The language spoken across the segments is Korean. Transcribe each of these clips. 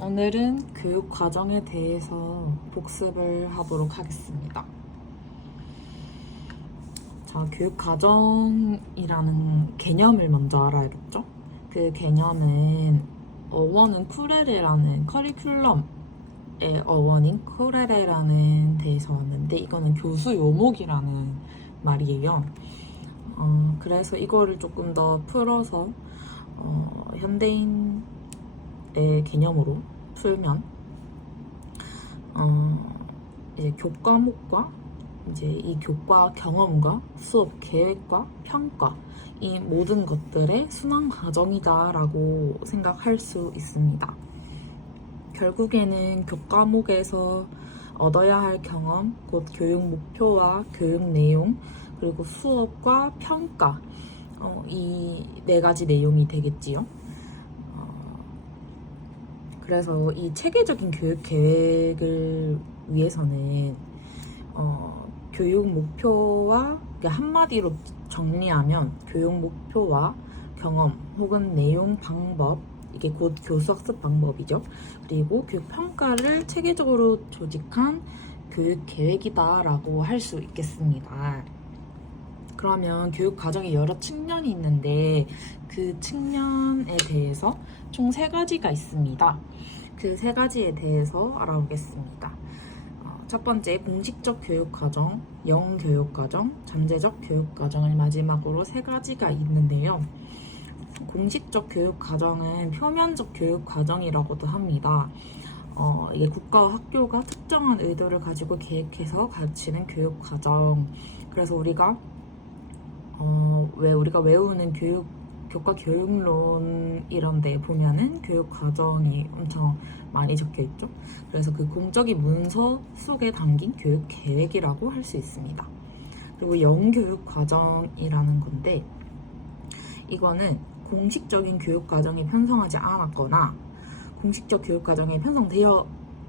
오늘은 교육 과정에 대해서 복습을 하도록 하겠습니다. 자, 교육 과정이라는 개념을 먼저 알아야겠죠? 그 개념은 어원은 쿠레레라는 커리큘럼의 어원인 쿠레레라는 데에서 왔는데 이거는 교수 요목이라는 말이에요. 그래서 이거를 조금 더 풀어서 현대인의 개념으로 풀면 이제 교과목과 이제 이 교과 경험과 수업 계획과 평가 이 모든 것들의 순환 과정이다라고 생각할 수 있습니다. 결국에는 교과목에서 얻어야 할 경험, 곧 교육 목표와 교육 내용, 그리고 수업과 평가 이 네 가지 내용이 되겠지요. 그래서 이 체계적인 교육 계획을 위해서는 교육 목표와 한마디로 정리하면 교육 목표와 경험 혹은 내용 방법 이게 곧 교수 학습 방법이죠. 그리고 교육 평가를 체계적으로 조직한 교육 계획이다라고 할 수 있겠습니다. 그러면 교육 과정에 여러 측면이 있는데 그 측면에 대해서 총 3가지가 있습니다. 그 3가지에 대해서 알아보겠습니다. 첫 번째, 공식적 교육 과정, 영교육 과정, 잠재적 교육 과정을 마지막으로 3가지가 있는데요. 공식적 교육 과정은 표면적 교육 과정이라고도 합니다. 이게 국가와 학교가 특정한 의도를 가지고 계획해서 가르치는 교육 과정. 그래서 우리가 우리가 외우는 교과 교육론 이런 데 보면은 교육 과정이 엄청 많이 적혀 있죠. 그래서 그 공적인 문서 속에 담긴 교육 계획이라고 할 수 있습니다. 그리고 영교육 과정이라는 건데 이거는 공식적인 교육 과정이 편성하지 않았거나 공식적 교육 과정이 편성되어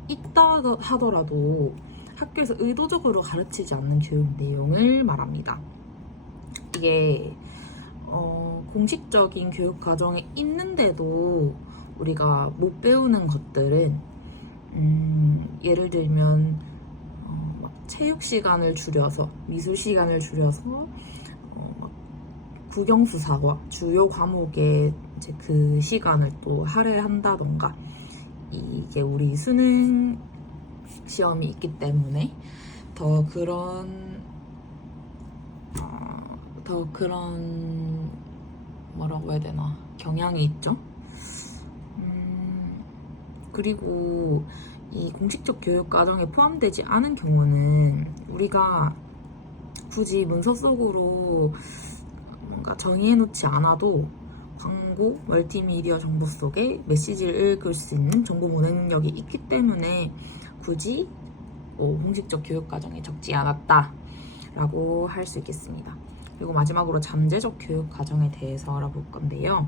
있다 하더라도 학교에서 의도적으로 가르치지 않는 교육 내용을 말합니다. 이게 공식적인 교육 과정에 있는데도 우리가 못 배우는 것들은 예를 들면 체육 시간을 줄여서 미술 시간을 줄여서 국영수사과 주요 과목에 이제 그 시간을 또 할애한다던가 이게 우리 수능 시험이 있기 때문에 더 그런 뭐라고 해야 되나 경향이 있죠. 그리고 이 공식적 교육 과정에 포함되지 않은 경우는 우리가 굳이 문서 속으로 뭔가 정의해놓지 않아도 광고, 멀티미디어 정보 속에 메시지를 읽을 수 있는 정보 모내 능력이 있기 때문에 굳이 공식적 교육 과정에 적지 않았다라고 할 수 있겠습니다. 그리고 마지막으로 잠재적 교육 과정에 대해서 알아볼 건데요.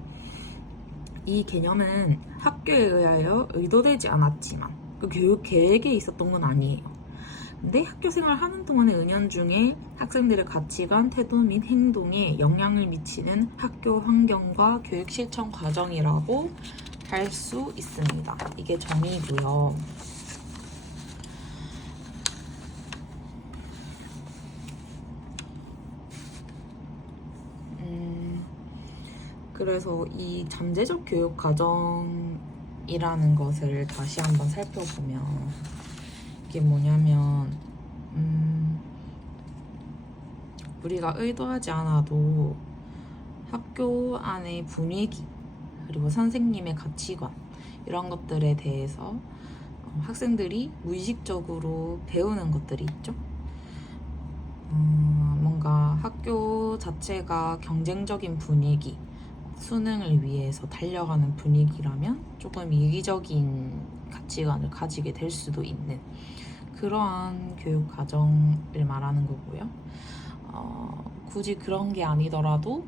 이 개념은 학교에 의하여 의도되지 않았지만 그 교육 계획에 있었던 건 아니에요. 근데 학교 생활하는 동안의 은연중에 학생들의 가치관, 태도 및 행동에 영향을 미치는 학교 환경과 교육 실천 과정이라고 할 수 있습니다. 이게 정의고요. 그래서 이 잠재적 교육 과정이라는 것을 다시 한번 살펴보면 이게 뭐냐면 우리가 의도하지 않아도 학교 안의 분위기 그리고 선생님의 가치관 이런 것들에 대해서 학생들이 무의식적으로 배우는 것들이 있죠. 뭔가 학교 자체가 경쟁적인 분위기 수능을 위해서 달려가는 분위기라면 조금 이기적인 가치관을 가지게 될 수도 있는 그러한 교육 과정을 말하는 거고요. 굳이 그런 게 아니더라도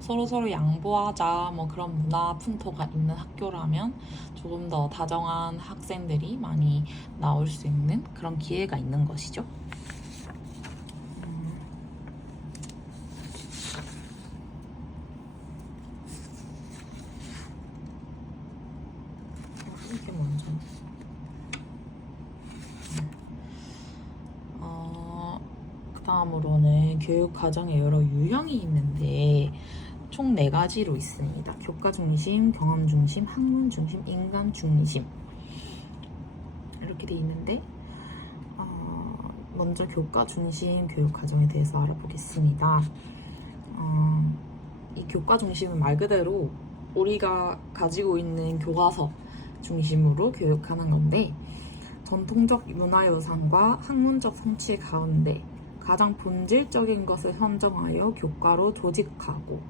서로 양보하자 그런 문화 풍토가 있는 학교라면 조금 더 다정한 학생들이 많이 나올 수 있는 그런 기회가 있는 것이죠. 이게 먼저. 그 다음으로는 교육 과정에 여러 유형이 있는데 총 4가지로 있습니다. 교과 중심, 경험 중심, 학문 중심, 인간 중심 이렇게 돼 있는데 먼저 교과 중심 교육 과정에 대해서 알아보겠습니다. 이 교과 중심은 말 그대로 우리가 가지고 있는 교과서 중심으로 교육하는 건데 전통적 문화유산과 학문적 성취 가운데 가장 본질적인 것을 선정하여 교과로 조직하고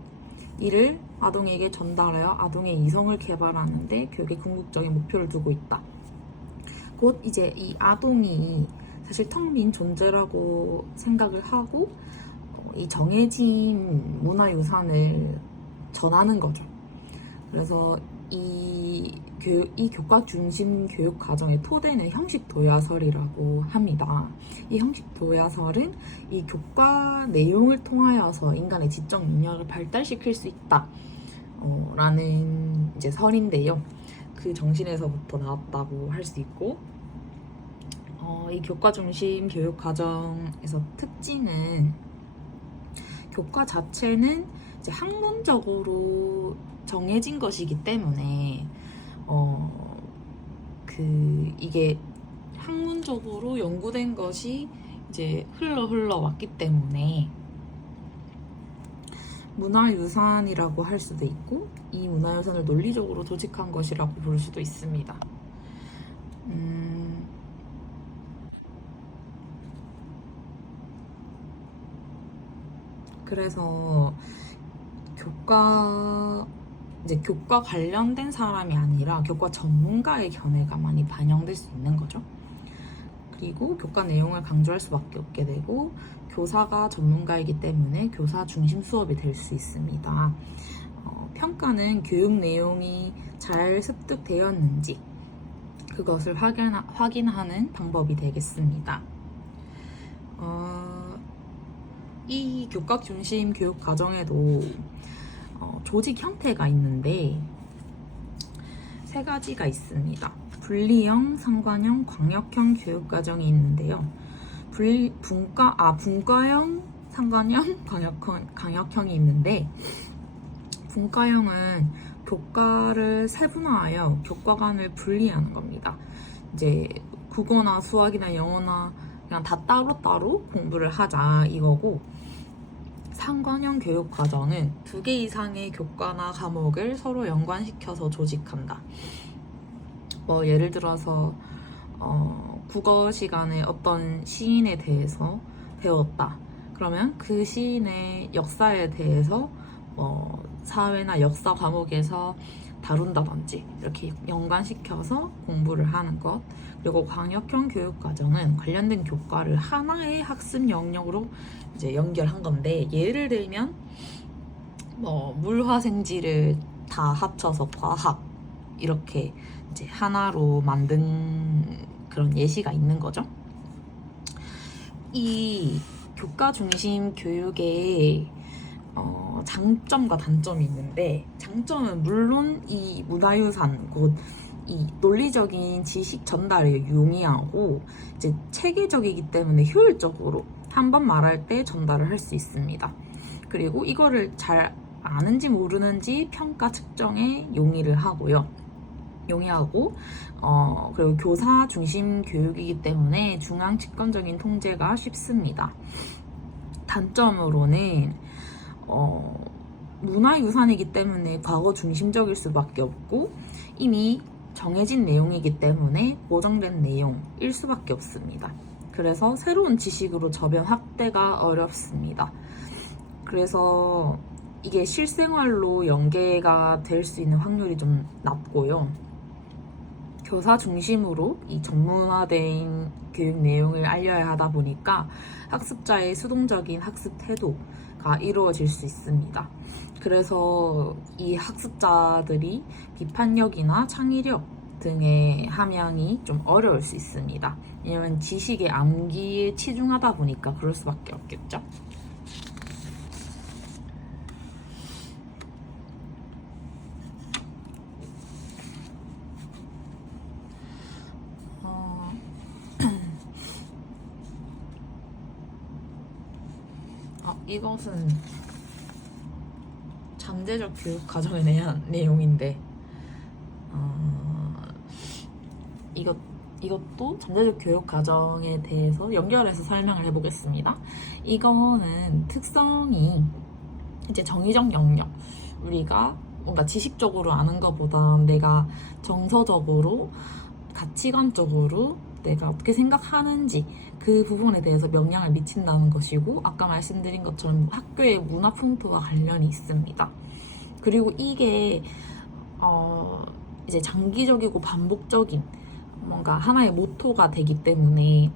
이를 아동에게 전달하여 아동의 이성을 개발하는 데 교육의 궁극적인 목표를 두고 있다. 곧 이제 이 아동이 사실 텅 빈 존재라고 생각을 하고 이 정해진 문화유산을 전하는 거죠. 그래서 이 교과 중심 교육 과정의 토대는 형식 도야설이라고 합니다. 이 형식 도야설은 이 교과 내용을 통하여서 인간의 지적 능력을 발달시킬 수 있다 라는 이제 설인데요. 그 정신에서부터 나왔다고 할 수 있고 이 교과 중심 교육 과정에서 특징은 교과 자체는 이제 학문적으로 정해진 것이기 때문에 이게 학문적으로 연구된 것이 이제 흘러 왔기 때문에 문화유산이라고 할 수도 있고 이 문화유산을 논리적으로 조직한 것이라고 볼 수도 있습니다. 그래서 교과 관련된 사람이 아니라 교과 전문가의 견해가 많이 반영될 수 있는 거죠. 그리고 교과 내용을 강조할 수밖에 없게 되고 교사가 전문가이기 때문에 교사 중심 수업이 될 수 있습니다. 평가는 교육 내용이 잘 습득되었는지 그것을 확인하는 방법이 되겠습니다. 이 교과 중심 교육 과정에도 조직 형태가 있는데 3가지가 있습니다. 분리형, 상관형, 광역형 교육 과정이 있는데요. 분과형, 상관형, 광역형이 있는데 분과형은 교과를 세분화하여 교과관을 분리하는 겁니다. 이제 국어나 수학이나 영어나 그냥 다 따로따로 공부를 하자 이거고 상관형 교육 과정은 2개 이상의 교과나 과목을 서로 연관시켜서 조직한다. 예를 들어서 국어 시간에 어떤 시인에 대해서 배웠다. 그러면 그 시인의 역사에 대해서 사회나 역사 과목에서 다룬다든지 이렇게 연관시켜서 공부를 하는 것. 그리고 광역형 교육 과정은 관련된 교과를 하나의 학습 영역으로 이제 연결한 건데 예를 들면 물화생지를 다 합쳐서 과학 이렇게 이제 하나로 만든 그런 예시가 있는 거죠. 이 교과 중심 교육의 장점과 단점이 있는데 장점은 물론 이 문화유산 곧 이 논리적인 지식 전달에 용이하고 이제 체계적이기 때문에 효율적으로 한 번 말할 때 전달을 할 수 있습니다. 그리고 이거를 잘 아는지 모르는지 평가 측정에 용이하고 그리고 교사 중심 교육이기 때문에 중앙 집권적인 통제가 쉽습니다. 단점으로는 문화유산이기 때문에 과거 중심적일 수밖에 없고 이미 정해진 내용이기 때문에 고정된 내용일 수밖에 없습니다. 그래서 새로운 지식으로 저변 확대가 어렵습니다. 그래서 이게 실생활로 연계가 될 수 있는 확률이 좀 낮고요. 교사 중심으로 이 전문화된 교육 내용을 알려야 하다 보니까 학습자의 수동적인 학습 태도가 이루어질 수 있습니다. 그래서 이 학습자들이 비판력이나 창의력 등의 함양이 좀 어려울 수 있습니다. 왜냐면 지식의 암기에 치중하다 보니까 그럴 수밖에 없겠죠. 이것은 잠재적 교육 과정에 대한 내용인데 이것도 잠재적 교육 과정에 대해서 연결해서 설명을 해보겠습니다. 이거는 특성이 이제 정의적 영역, 우리가 뭔가 지식적으로 아는 것보다 내가 정서적으로, 가치관적으로 내가 어떻게 생각하는지 그 부분에 대해서 영향을 미친다는 것이고, 아까 말씀드린 것처럼 학교의 문화 풍토와 관련이 있습니다. 그리고 이게 이제 장기적이고 반복적인 뭔가 하나의 모토가 되기 때문에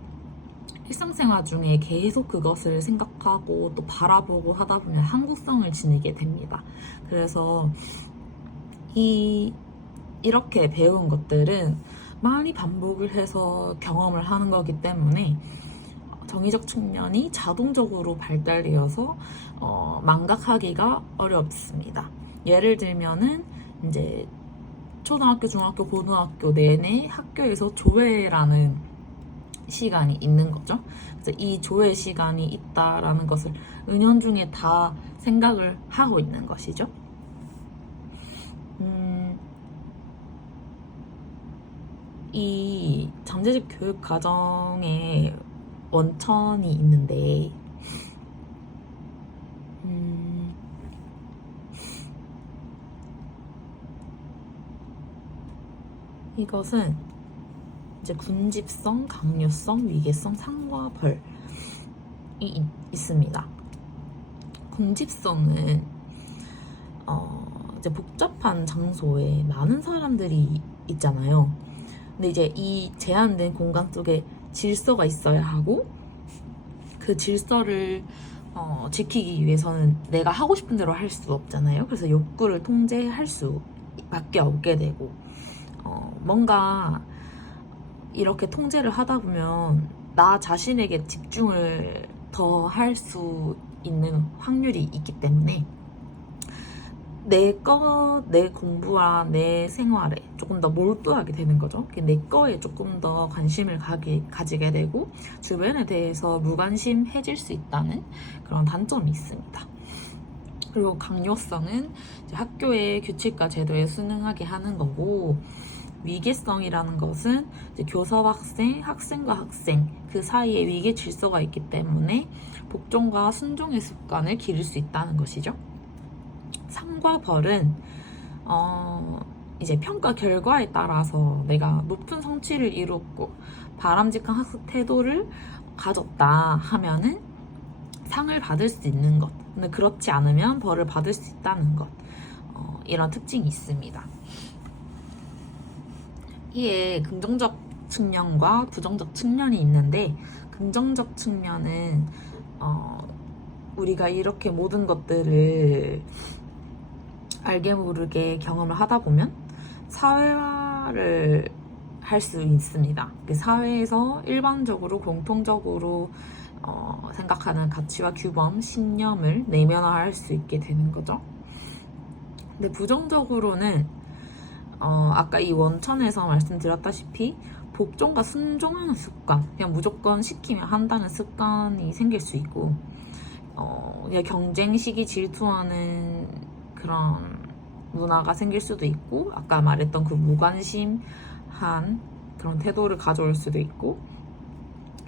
일상생활 중에 계속 그것을 생각하고 또 바라보고 하다 보면 한국성을 지니게 됩니다. 그래서 이렇게 배운 것들은 많이 반복을 해서 경험을 하는 거기 때문에 정의적 측면이 자동적으로 발달되어서 망각하기가 어렵습니다. 예를 들면은 이제 초등학교, 중학교, 고등학교 내내 학교에서 조회라는 시간이 있는 거죠. 그래서 이 조회 시간이 있다라는 것을 은연중에 다 생각을 하고 있는 것이죠. 이 잠재적 교육 과정에 원천이 있는데 이것은 이제 군집성, 강요성, 위계성, 상과 벌이 있습니다. 군집성은 이제 복잡한 장소에 많은 사람들이 있잖아요. 근데 이제 이 제한된 공간 속에 질서가 있어야 하고, 그 질서를 지키기 위해서는 내가 하고 싶은 대로 할 수 없잖아요. 그래서 욕구를 통제할 수밖에 없게 되고, 뭔가 이렇게 통제를 하다 보면 나 자신에게 집중을 더 할 수 있는 확률이 있기 때문에 내 공부와 내 생활에 조금 더 몰두하게 되는 거죠. 내 거에 조금 더 관심을 가지게 되고 주변에 대해서 무관심해질 수 있다는 그런 단점이 있습니다. 그리고 강요성은 학교의 규칙과 제도에 순응하게 하는 거고, 위계성이라는 것은 이제 교사와 학생, 학생과 학생 그 사이에 위계 질서가 있기 때문에 복종과 순종의 습관을 기를 수 있다는 것이죠. 상과 벌은 이제 평가 결과에 따라서 내가 높은 성취를 이뤘고 바람직한 학습 태도를 가졌다 하면은 상을 받을 수 있는 것, 근데 그렇지 않으면 벌을 받을 수 있다는 것, 이런 특징이 있습니다. 이에 긍정적 측면과 부정적 측면이 있는데, 긍정적 측면은 우리가 이렇게 모든 것들을 알게 모르게 경험을 하다 보면 사회화를 할 수 있습니다. 사회에서 일반적으로 공통적으로 생각하는 가치와 규범, 신념을 내면화할 수 있게 되는 거죠. 근데 부정적으로는 아까 이 원천에서 말씀드렸다시피 복종과 순종하는 습관, 그냥 무조건 시키면 한다는 습관이 생길 수 있고, 그냥 경쟁 시기 질투하는 그런 문화가 생길 수도 있고, 아까 말했던 그 무관심한 그런 태도를 가져올 수도 있고,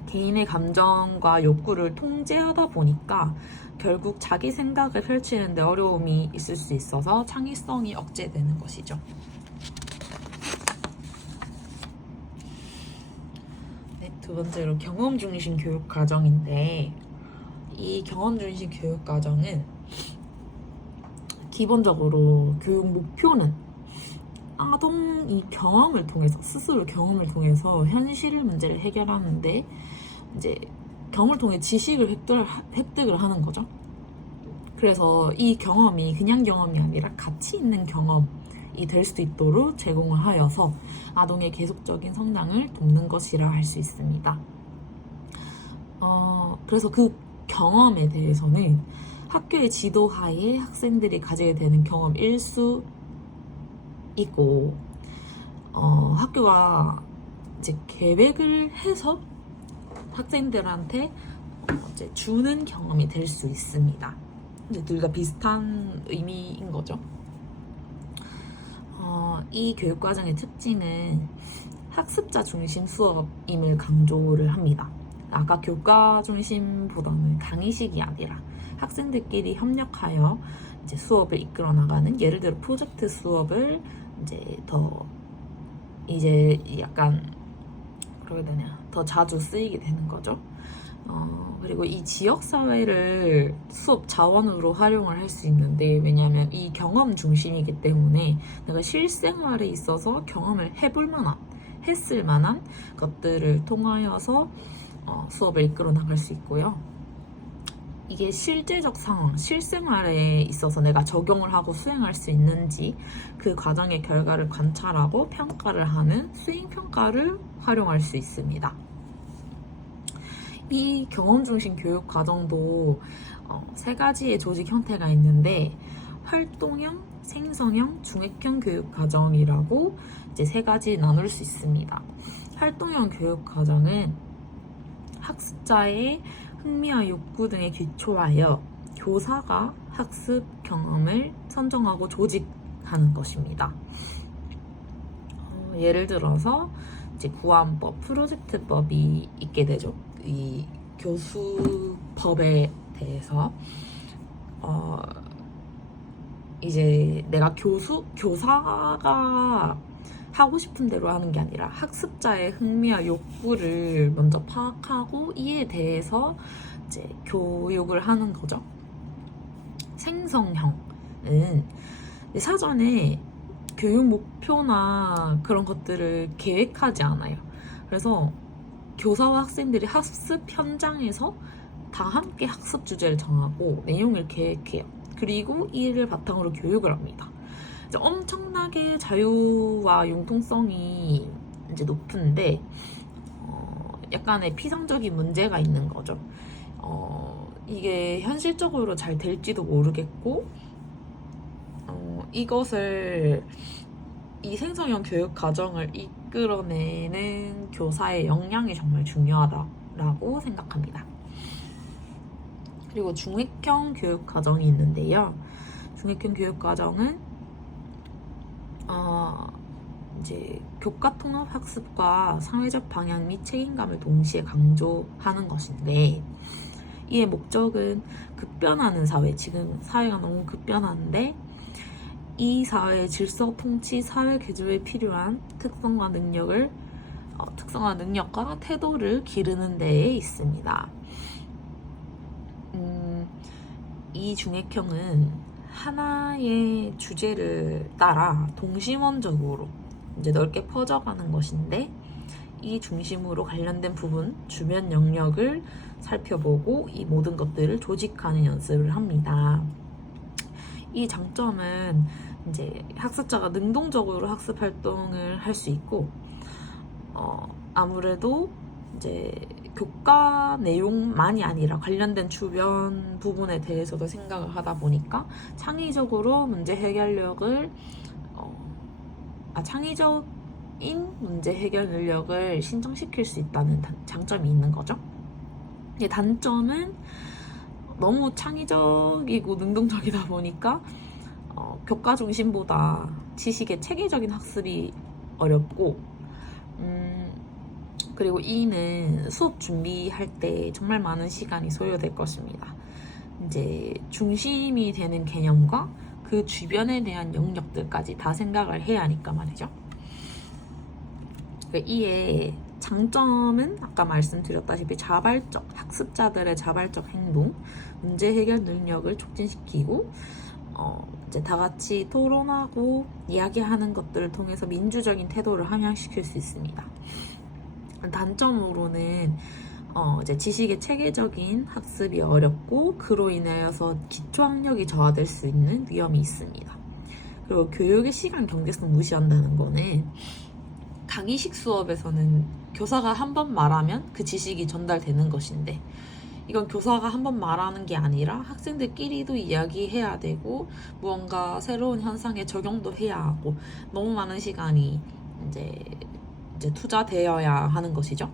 개인의 감정과 욕구를 통제하다 보니까 결국 자기 생각을 펼치는데 어려움이 있을 수 있어서 창의성이 억제되는 것이죠. 네, 두 번째로 경험 중심 교육 과정인데, 이 경험 중심 교육 과정은 기본적으로 교육 목표는 아동이 경험을 통해서, 스스로 경험을 통해서 현실 문제를 해결하는데, 이제 경험을 통해 지식을 획득을 하는 거죠. 그래서 이 경험이 그냥 경험이 아니라 가치 있는 경험이 될 수 있도록 제공을 하여서 아동의 계속적인 성장을 돕는 것이라 할 수 있습니다. 그래서 그 경험에 대해서는 학교의 지도하에 학생들이 가지게 되는 경험일 수 있고, 학교가 이제 계획을 해서 학생들한테 이제 주는 경험이 될 수 있습니다. 이제 둘 다 비슷한 의미인 거죠. 이 교육과정의 특징은 학습자 중심 수업임을 강조를 합니다. 아까 교과 중심보다는 강의식이 아니라 학생들끼리 협력하여 이제 수업을 이끌어 나가는, 예를 들어 프로젝트 수업을 이제 약간 그러게 되냐, 더 자주 쓰이게 되는 거죠. 그리고 이 지역사회를 수업 자원으로 활용을 할 수 있는데, 왜냐하면 이 경험 중심이기 때문에 내가 실생활에 있어서 경험을 했을 만한 것들을 통하여서 수업을 이끌어 나갈 수 있고요. 이게 실제적 상황, 실생활에 있어서 내가 적용을 하고 수행할 수 있는지 그 과정의 결과를 관찰하고 평가를 하는 수행평가를 활용할 수 있습니다. 이 경험 중심 교육 과정도 3가지의 조직 형태가 있는데, 활동형, 생성형, 중획형 교육 과정이라고 이제 3가지 나눌 수 있습니다. 활동형 교육 과정은 학습자의 흥미와 욕구 등에 기초하여 교사가 학습 경험을 선정하고 조직하는 것입니다. 예를 들어서 이제 구안법, 프로젝트법이 있게 되죠. 이 교수법에 대해서 이제 내가 교사가 하고 싶은 대로 하는 게 아니라 학습자의 흥미와 욕구를 먼저 파악하고 이에 대해서 이제 교육을 하는 거죠. 생성형은 사전에 교육 목표나 그런 것들을 계획하지 않아요. 그래서 교사와 학생들이 학습 현장에서 다 함께 학습 주제를 정하고 내용을 계획해요. 그리고 이를 바탕으로 교육을 합니다. 이제 엄청나게 자유와 융통성이 이제 높은데 약간의 피상적인 문제가 있는 거죠. 이게 현실적으로 잘 될지도 모르겠고, 이 생성형 교육 과정을 이끌어내는 교사의 역량이 정말 중요하다라고 생각합니다. 그리고 중획형 교육 과정이 있는데요. 중획형 교육 과정은 이제 교과 통합 학습과 사회적 방향 및 책임감을 동시에 강조하는 것인데, 이의 목적은 급변하는 사회, 지금 사회가 너무 급변하는데 이 사회의 질서, 통치, 사회 개조에 필요한 특성과 능력과 태도를 기르는 데에 있습니다. 이 중획형은 하나의 주제를 따라 동심원적으로 이제 넓게 퍼져가는 것인데, 이 중심으로 관련된 부분, 주변 영역을 살펴보고 이 모든 것들을 조직하는 연습을 합니다. 이 장점은 이제 학습자가 능동적으로 학습 활동을 할 수 있고, 아무래도 이제 교과 내용만이 아니라 관련된 주변 부분에 대해서도 생각을 하다 보니까 창의적인 문제 해결 능력을 신장시킬 수 있다는 장점이 있는 거죠. 단점은 너무 창의적이고 능동적이다 보니까 교과 중심보다 지식의 체계적인 학습이 어렵고, 그리고 이는 수업 준비할 때 정말 많은 시간이 소요될 것입니다. 이제 중심이 되는 개념과 그 주변에 대한 영역들까지 다 생각을 해야 하니까 말이죠. 이의 장점은 아까 말씀드렸다시피 학습자들의 자발적 행동, 문제 해결 능력을 촉진시키고, 이제 다 같이 토론하고 이야기하는 것들을 통해서 민주적인 태도를 함양시킬 수 있습니다. 단점으로는 이제 지식의 체계적인 학습이 어렵고, 그로 인하여서 기초학력이 저하될 수 있는 위험이 있습니다. 그리고 교육의 시간 경제성 무시한다는 거는, 강의식 수업에서는 교사가 한 번 말하면 그 지식이 전달되는 것인데, 이건 교사가 한 번 말하는 게 아니라 학생들끼리도 이야기해야 되고 무언가 새로운 현상에 적용도 해야 하고, 너무 많은 시간이 이제 투자되어야 하는 것이죠.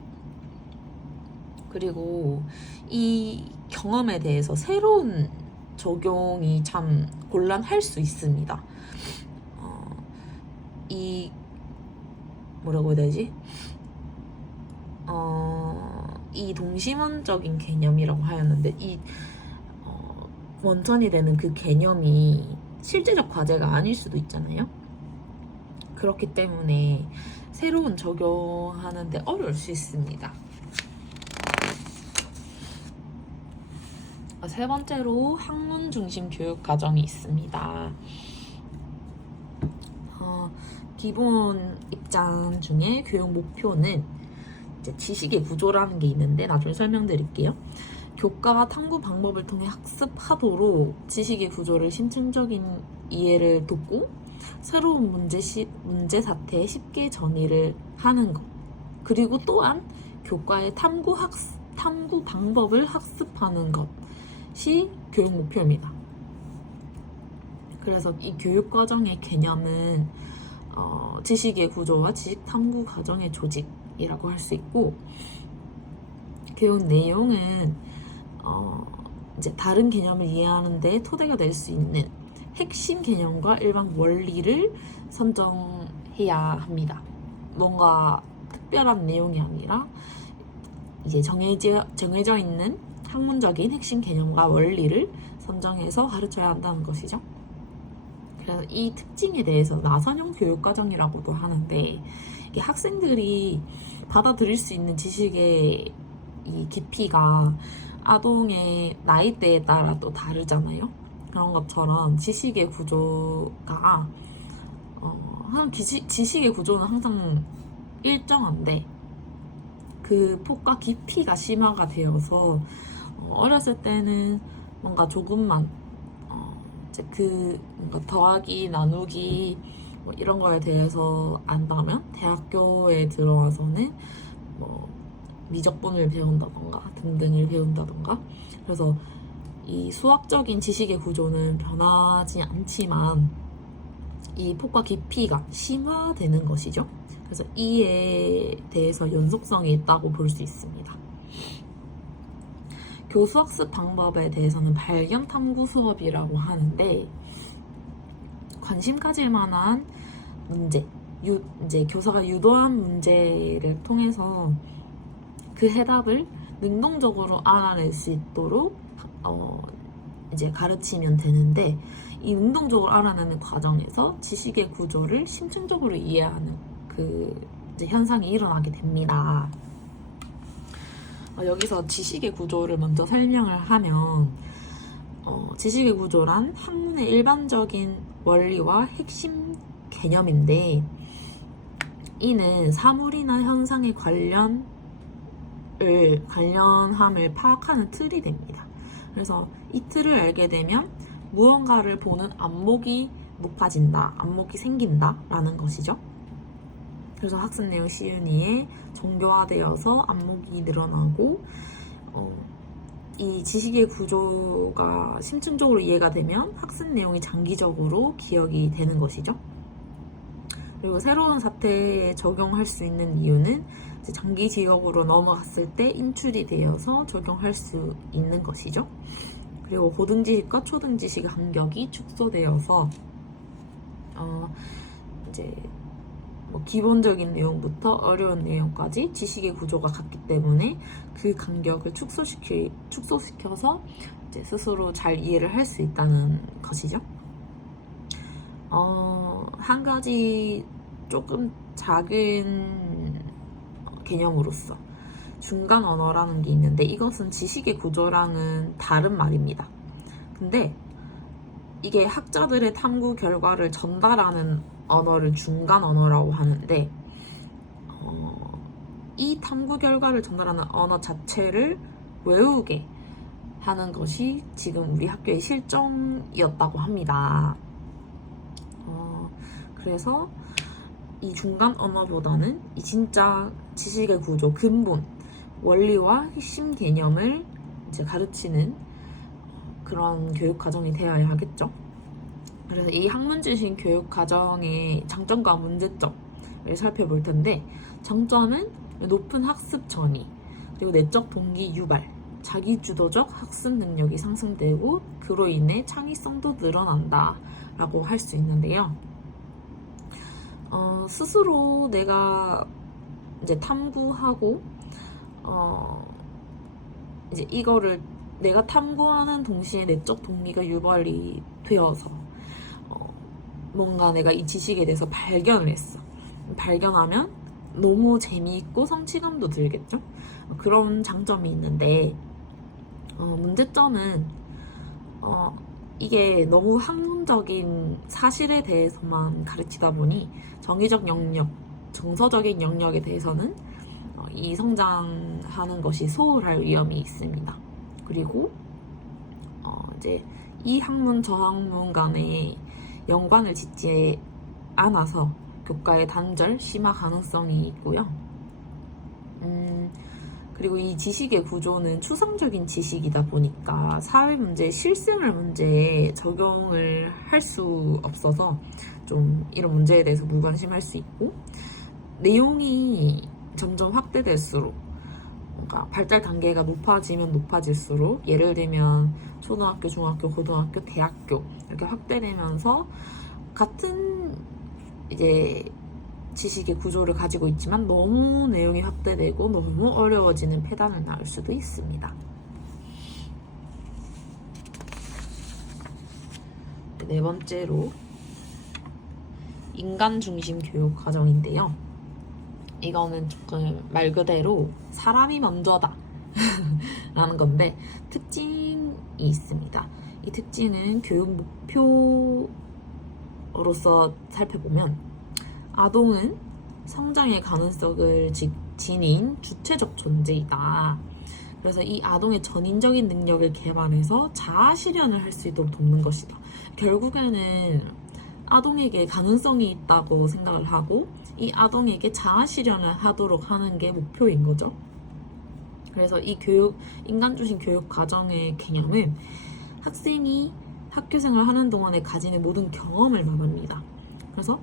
그리고 이 경험에 대해서 새로운 적용이 참 곤란할 수 있습니다. 이 뭐라고 해야 되지? 이 동심원적인 개념이라고 하였는데 이 원천이 되는 그 개념이 실제적 과제가 아닐 수도 있잖아요. 그렇기 때문에 새로운 적용하는데 어려울 수 있습니다. 세 번째로 학문 중심 교육 과정이 있습니다. 기본 입장 중에 교육 목표는 이제 지식의 구조라는 게 있는데 나중에 설명드릴게요. 교과와 탐구 방법을 통해 학습하도록 지식의 구조를 심층적인 이해를 돕고 새로운 문제 사태에 쉽게 정의를 하는 것. 그리고 또한 교과의 탐구 방법을 학습하는 것이 교육 목표입니다. 그래서 이 교육 과정의 개념은 지식의 구조와 지식 탐구 과정의 조직이라고 할 수 있고, 교육 내용은 이제 다른 개념을 이해하는 데 토대가 될 수 있는 핵심 개념과 일반 원리를 선정해야 합니다. 뭔가 특별한 내용이 아니라 이제 정해져 있는 학문적인 핵심 개념과 원리를 선정해서 가르쳐야 한다는 것이죠. 그래서 이 특징에 대해서 나선형 교육과정이라고도 하는데, 이게 학생들이 받아들일 수 있는 지식의 이 깊이가 아동의 나이대에 따라 또 다르잖아요. 그런 것처럼 지식의 구조가 지식의 구조는 항상 일정한데 그 폭과 깊이가 심화가 되어서 어렸을 때는 뭔가 조금만 이제 뭔가 더하기 나누기 뭐 이런 거에 대해서 안다면 대학교에 들어와서는 뭐 미적분을 배운다던가 등등을 배운다던가, 그래서 이 수학적인 지식의 구조는 변하지 않지만 이 폭과 깊이가 심화되는 것이죠. 그래서 이에 대해서 연속성이 있다고 볼 수 있습니다. 교수학습 방법에 대해서는 발견 탐구 수업이라고 하는데, 관심 가질 만한 문제, 이제 교사가 유도한 문제를 통해서 그 해답을 능동적으로 알아낼 수 있도록 이제 가르치면 되는데, 이 능동적으로 알아내는 과정에서 지식의 구조를 심층적으로 이해하는 그 이제 현상이 일어나게 됩니다. 여기서 지식의 구조를 먼저 설명을 하면, 지식의 구조란 학문의 일반적인 원리와 핵심 개념인데, 이는 사물이나 현상의 관련함을 파악하는 틀이 됩니다. 그래서 이 틀을 알게 되면 무언가를 보는 안목이 높아진다, 안목이 생긴다 라는 것이죠. 그래서 학습 내용 시윤위에 정교화되어서 안목이 늘어나고, 이 지식의 구조가 심층적으로 이해가 되면 학습 내용이 장기적으로 기억이 되는 것이죠. 그리고 새로운 사태에 적용할 수 있는 이유는 이제 장기 기억으로 넘어갔을 때 인출이 되어서 적용할 수 있는 것이죠. 그리고 고등지식과 초등지식의 간격이 축소되어서 이제 뭐 기본적인 내용부터 어려운 내용까지 지식의 구조가 같기 때문에 그 간격을 축소시켜서 이제 스스로 잘 이해를 할 수 있다는 것이죠. 한 가지 조금 작은 개념으로서 중간 언어라는 게 있는데, 이것은 지식의 구조랑은 다른 말입니다. 근데 이게 학자들의 탐구 결과를 전달하는 언어를 중간 언어라고 하는데, 이 탐구 결과를 전달하는 언어 자체를 외우게 하는 것이 지금 우리 학교의 실정이었다고 합니다. 그래서 이 중간 언어보다는 이 진짜 지식의 구조, 근본, 원리와 핵심 개념을 이제 가르치는 그런 교육 과정이 되어야 하겠죠. 그래서 이 학문지식 교육 과정의 장점과 문제점을 살펴볼 텐데, 장점은 높은 학습 전이, 그리고 내적 동기 유발, 자기주도적 학습 능력이 상승되고 그로 인해 창의성도 늘어난다 라고 할 수 있는데요. 스스로 내가 이제 탐구하고 이제 이거를 내가 탐구하는 동시에 내적 동기가 유발이 되어서 뭔가 내가 이 지식에 대해서 발견을 했어. 발견하면 너무 재미있고 성취감도 들겠죠? 그런 장점이 있는데 문제점은 이게 너무 학문적인 사실에 대해서만 가르치다 보니 정의적 영역, 정서적인 영역에 대해서는 이 성장하는 것이 소홀할 위험이 있습니다. 그리고 이제 이 학문 저 학문 간에 연관을 짓지 않아서 교과의 단절, 심화 가능성이 있고요. 그리고 이 지식의 구조는 추상적인 지식이다 보니까 사회 문제, 실생활 문제에 적용을 할 수 없어서 좀 이런 문제에 대해서 무관심할 수 있고, 내용이 점점 확대될수록 뭔가 발달 단계가 높아지면 높아질수록, 예를 들면 초등학교, 중학교, 고등학교, 대학교 이렇게 확대되면서 같은 이제 지식의 구조를 가지고 있지만 너무 내용이 확대되고 너무 어려워지는 폐단을 낳을 수도 있습니다. 네 번째로 인간 중심 교육 과정인데요. 이거는 조금 말 그대로 사람이 먼저다 라는 건데 특징이 있습니다. 이 특징은 교육 목표로서 살펴보면 아동은 성장의 가능성을 지닌 주체적 존재이다. 그래서 이 아동의 전인적인 능력을 개발해서 자아 실현을 할 수 있도록 돕는 것이다. 결국에는 아동에게 가능성이 있다고 생각을 하고 이 아동에게 자아 실현을 하도록 하는 게 목표인 거죠. 그래서 이 인간 중심 교육 과정의 개념은 학생이 학교 생활을 하는 동안에 가지는 모든 경험을 말합니다. 그래서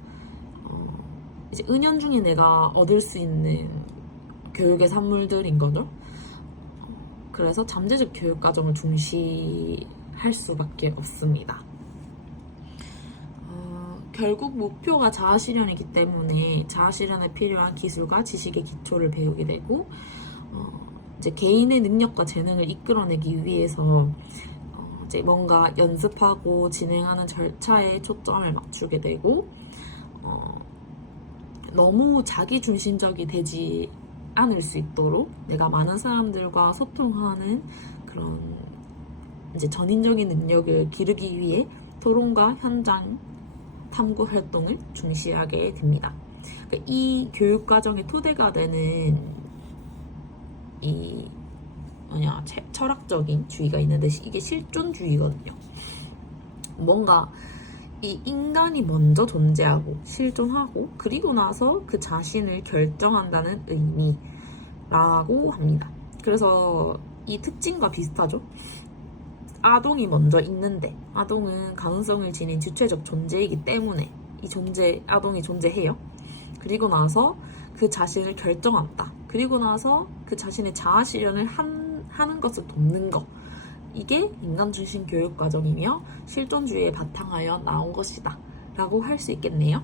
이제 은연중에 내가 얻을 수 있는 교육의 산물들인 거죠. 그래서 잠재적 교육 과정을 중시할 수밖에 없습니다. 결국 목표가 자아 실현이기 때문에 자아 실현에 필요한 기술과 지식의 기초를 배우게 되고 이제 개인의 능력과 재능을 이끌어내기 위해서 이제 뭔가 연습하고 진행하는 절차에 초점을 맞추게 되고 너무 자기중심적이 되지 않을 수 있도록 내가 많은 사람들과 소통하는 그런 이제 전인적인 능력을 기르기 위해 토론과 현장 탐구 활동을 중시하게 됩니다. 그러니까 이 교육 과정의 토대가 되는 이 철학적인 주의가 있는데 이게 실존주의거든요. 뭔가 이 인간이 먼저 존재하고 실존하고 그리고 나서 그 자신을 결정한다는 의미라고 합니다. 그래서 이 특징과 비슷하죠. 아동이 먼저 있는데 아동은 가능성을 지닌 주체적 존재이기 때문에 아동이 존재해요. 그리고 나서 그 자신을 결정한다. 그리고 나서 그 자신의 자아 실현을 하는 것을 돕는 것. 이게 인간 중심 교육 과정이며 실존주의에 바탕하여 나온 것이다 라고 할 수 있겠네요.